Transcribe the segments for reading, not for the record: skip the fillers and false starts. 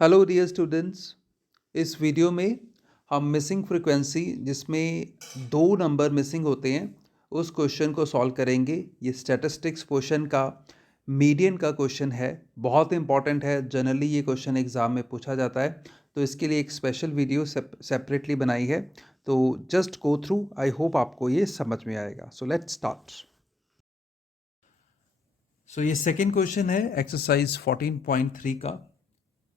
Hello dear students. इस video में हम मिसिंग फ्रीक्वेंसी जिसमें दो नंबर मिसिंग होते हैं उस क्वेश्चन को सॉल्व करेंगे। ये स्टैटिस्टिक्स पोर्शन का मीडियन का क्वेश्चन है, बहुत इंपॉर्टेंट है। जनरली ये क्वेश्चन एग्ज़ाम में पूछा जाता है, तो इसके लिए एक स्पेशल वीडियो सेपरेटली बनाई है। तो just go through, I hope आपको ये समझ में आएगा। So let's start. सो ये सेकेंड क्वेश्चन है एक्सरसाइज 14.3 का।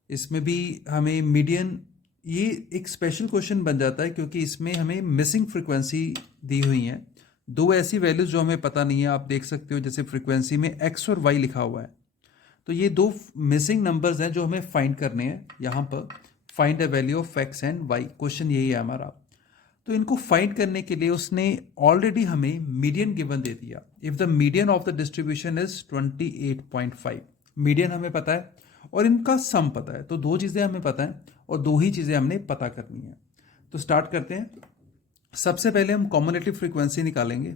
इसमें भी हमें मीडियन, ये एक स्पेशल क्वेश्चन बन जाता है क्योंकि इसमें हमें मिसिंग फ्रीक्वेंसी दी हुई हैं। दो ऐसी वैल्यूज जो हमें पता नहीं है, आप देख सकते हो जैसे फ्रीक्वेंसी में एक्स और वाई लिखा हुआ है। तो ये दो मिसिंग नंबर्स हैं जो हमें फाइंड करने हैं। यहाँ पर find the value of x and y, question यही है हमारा। तो इनको फाइंड करने के लिए उसने ऑलरेडी हमें मीडियन गिवन दे दिया। If the median of the distribution is 28.5, median हमें पता है और इनका सम पता है। तो दो चीज़ें हमें पता है और दो ही चीज़ें हमने पता करनी है। तो स्टार्ट करते हैं। सबसे पहले हम कॉम्युलेटिव फ्रीक्वेंसी निकालेंगे।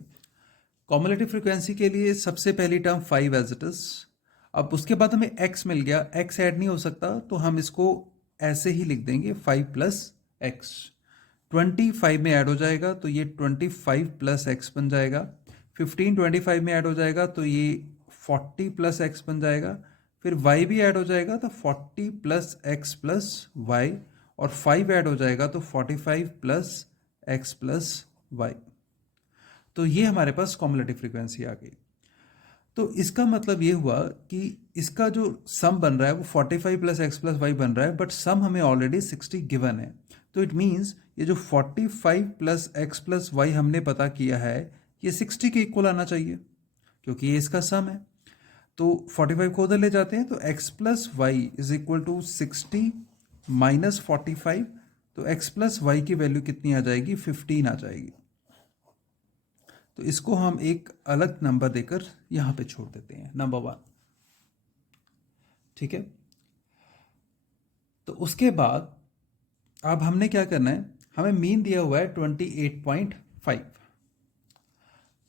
कॉम्युलेटिव फ्रीक्वेंसी के लिए सबसे पहली टर्म 5 एज इट इज। अब उसके बाद हमें x मिल गया, x ऐड नहीं हो सकता तो हम इसको ऐसे ही लिख देंगे 5 प्लस एक्स। 25 में ऐड हो जाएगा तो ये 25 प्लस एक्स बन जाएगा। 15 25 में ऐड हो जाएगा तो ये 40 प्लस एक्स बन जाएगा। फिर y भी ऐड हो जाएगा तो 40 प्लस एक्स प्लस वाई, और 5 ऐड हो जाएगा तो 45 प्लस एक्स प्लस वाई। तो ये हमारे पास कॉम्युलेटिव फ्रीक्वेंसी आ गई। तो इसका मतलब ये हुआ कि इसका जो सम बन रहा है वो 45 प्लस एक्स प्लस वाई बन रहा है, बट सम हमें ऑलरेडी 60 गिवन है। तो इट मीन्स ये जो 45 प्लस एक्स प्लस वाई हमने पता किया है ये 60 के इक्वल आना चाहिए क्योंकि ये इसका सम है। तो 45 को उधर ले जाते हैं तो x plus y is equal to 60 minus 45। तो x प्लस वाई की वैल्यू कितनी आ जाएगी? 15 आ जाएगी। तो इसको हम एक अलग नंबर देकर यहां पे छोड़ देते हैं, नंबर 1। ठीक है। तो उसके बाद अब हमने क्या करना है, हमें मीन दिया हुआ है 28.5।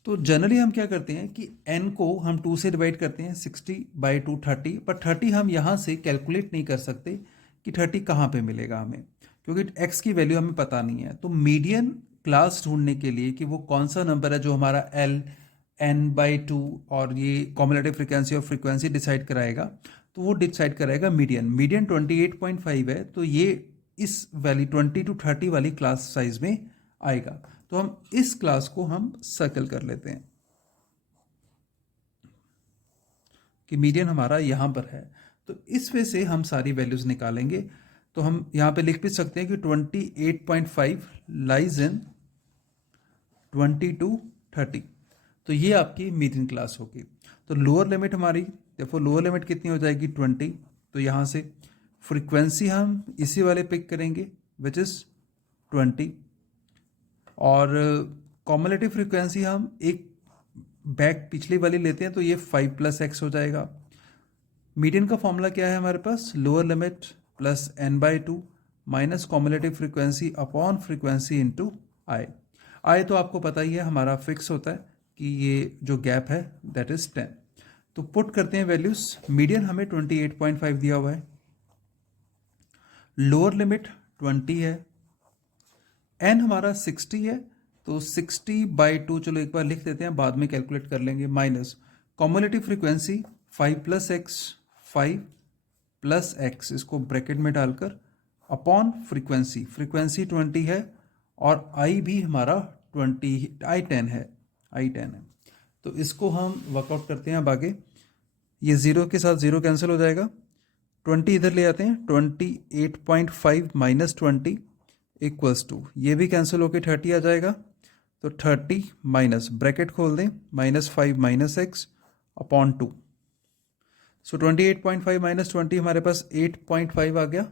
तो जनरली हम क्या करते हैं कि n को हम 2 से डिवाइड करते हैं, 60/2 30। पर 30 हम यहाँ से कैलकुलेट नहीं कर सकते कि 30 कहाँ पे मिलेगा हमें, क्योंकि x की वैल्यू हमें पता नहीं है। तो मीडियन क्लास ढूंढने के लिए कि वो कौन सा नंबर है जो हमारा l n/2 और ये कॉम्युलेटिव फ्रीक्वेंसी और फ्रीक्वेंसी डिसाइड कराएगा, तो वो डिसाइड कराएगा मीडियन। मीडियन 28.5 है तो ये इस वैल्यू 20 to 30 वाली क्लास साइज में आएगा। तो हम इस क्लास को हम सर्कल कर लेते हैं कि मीडियन हमारा यहां पर है। तो इस वे से हम सारी वैल्यूज निकालेंगे। तो हम यहां पे लिख भी सकते हैं कि 28.5 लाइज इन 20 to 30। तो ये आपकी मीडियन क्लास होगी। तो लोअर लिमिट हमारी, देखो लोअर लिमिट कितनी हो जाएगी? 20। तो यहां से फ्रीक्वेंसी हम इसी वाले पिक करेंगे विच इज 20, और कॉम्युलेटिव फ्रीक्वेंसी हम एक बैक पिछली वाली लेते हैं तो ये 5 प्लस एक्स हो जाएगा। मीडियन का फॉर्मूला क्या है हमारे पास? Lower limit plus n/2 minus cumulative frequency upon frequency into I. I तो आपको पता ही है हमारा फिक्स होता है कि ये जो गैप है दैट इज 10। तो पुट करते हैं वैल्यूज। मीडियन हमें 28.5 दिया हुआ है, लोअर लिमिट 20 है, n हमारा 60 है तो 60/2, चलो एक बार लिख देते हैं, बाद में कैलकुलेट कर लेंगे, minus cumulative frequency 5 plus x, 5 plus x, इसको ब्रैकेट में डालकर अपॉन फ्रीक्वेंसी, फ्रीक्वेंसी 20 है और आई भी हमारा 20, आई 10 है, आई 10 है। तो इसको हम वर्कआउट करते हैं अब आगे। ये ज़ीरो के साथ ज़ीरो कैंसिल हो जाएगा, 20 इधर ले आते हैं, 28.5 माइनस 20 इक्वल्स टू, ये भी कैंसिल होकर 30 आ जाएगा। तो 30 माइनस, ब्रैकेट खोल दें, -5 minus x upon 2। So 28.5 minus 20 हमारे पास 8.5 आ गया,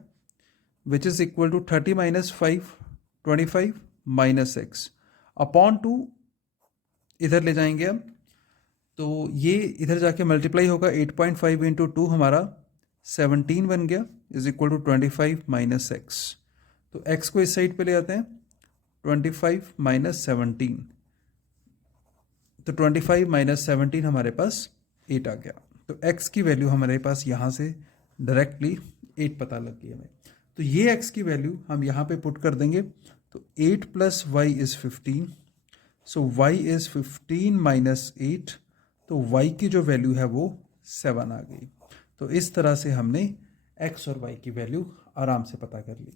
which is equal to 30 minus 5 25 minus x upon 2। इधर ले जाएंगे हम तो ये इधर जाके मल्टीप्लाई होगा, 8.5 इंटू 2 हमारा 17 बन गया, is equal to 25 minus x. तो x को इस साइड पे ले आते हैं, 25 माइनस 17। तो 25 माइनस 17 हमारे पास 8 आ गया। तो x की वैल्यू हमारे पास यहाँ से डायरेक्टली 8 पता लग गई हमें। तो ये x की वैल्यू हम यहाँ पे पुट कर देंगे, तो 8 + y is 15, so y is 15 - 8, तो y की जो वैल्यू है वो 7 आ गई। तो इस तरह से हमने x और y की वैल्यू आराम से पता कर ली।